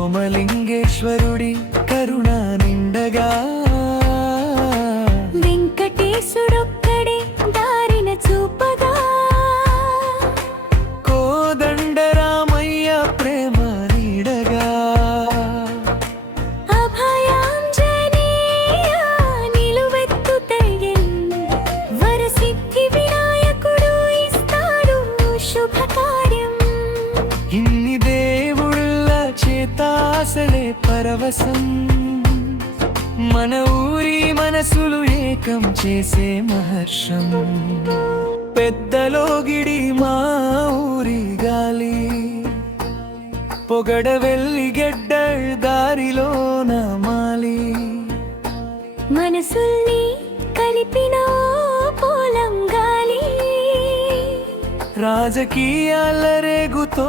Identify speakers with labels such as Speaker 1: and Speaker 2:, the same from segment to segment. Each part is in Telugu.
Speaker 1: సోమలింగేశ్వరుడి కరుణ నిండగా.
Speaker 2: వెంకటేశుడొక్కడే దారిన చూపగా.
Speaker 1: కోదండరామయ్య ప్రేమ నీడగా.
Speaker 2: అభయాంజనేయ నిలువెత్తు తయ్యన్ వరసిద్ధి వినాయకుడు ఇస్తాడు శుభకార్యం.
Speaker 1: ఇన్ని చేతాసలే పరవశం. మన ఊరి మనసులు ఏకం చేసే మహర్షం. పెద్దలోగిడి మా ఊరి గాలి. పొగడ వెళ్ళి గెడ్డ దారిలో మాలి
Speaker 2: మనసుల్ని కలిపిన పోలం గాలి.
Speaker 1: రాజకీయాల రేగుతో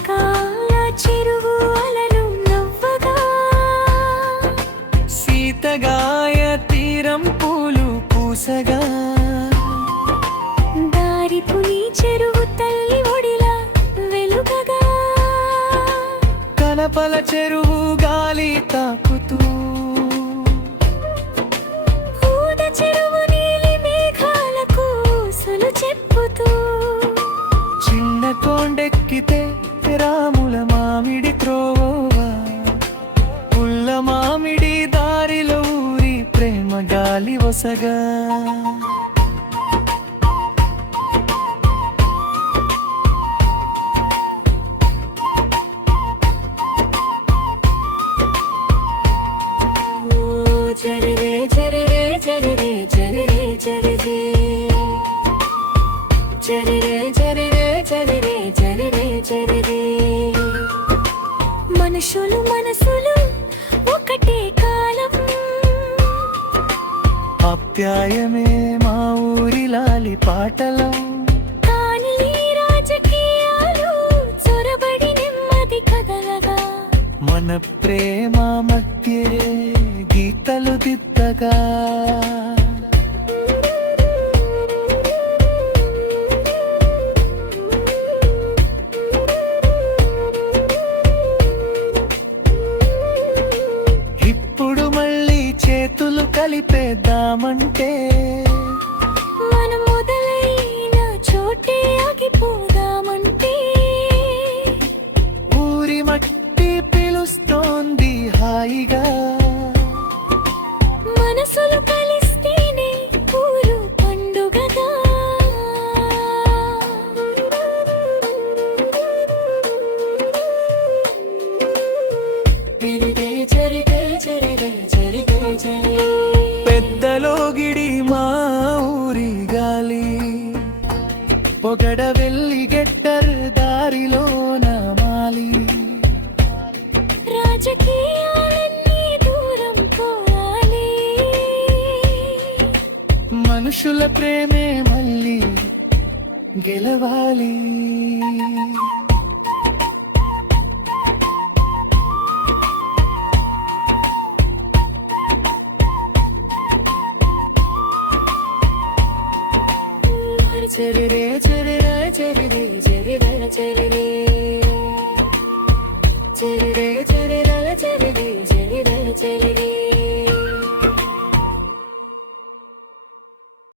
Speaker 2: బలకాల చెరువు అలలు నవ్వగా.
Speaker 1: సీతగాయ తీరం పూలు పూసగా.
Speaker 2: దారి పులి చెరువు తల్లి ఒడిలా వెలుగగా.
Speaker 1: కనపల చెరువు గాలి తాకుతూ. మామిడి దారిలో ఊరి ప్రేమ గాలి వసగా.
Speaker 2: ఓ చరిరే చరిరే చరిరే చరిరే చరిరే. చరిరే చరిరే చరిరే చరిరే చరిరే. మనుషులు మనసు ఒకటే కాలం.
Speaker 1: అప్యాయమే మా ఊరి లాలి పాటలం.
Speaker 2: కానీ రాజకీయాలు చొరబడి నెమ్మది కదలగా.
Speaker 1: మన ప్రేమ మధ్య గీతలు దిద్దగా. చేతులు కలిపేద్దామంటే.
Speaker 2: మనం మొదలైన చోటే ఆగిపోదామంటే.
Speaker 1: పొగడ వెళ్ళి గెట్టర్ దారిలో మాలి.
Speaker 2: రాజకీయాలన్నీ దూరం పోవాలి.
Speaker 1: మనుషుల ప్రేమే మళ్ళీ గెలవాలి.
Speaker 2: ചെറി രേ ചെറി രേ ചെറി രേ ചെറി രേ ചെറി രേ ചെറി രേ ചെറി രേ ചെറി രേ ചെറി രേ ചെറി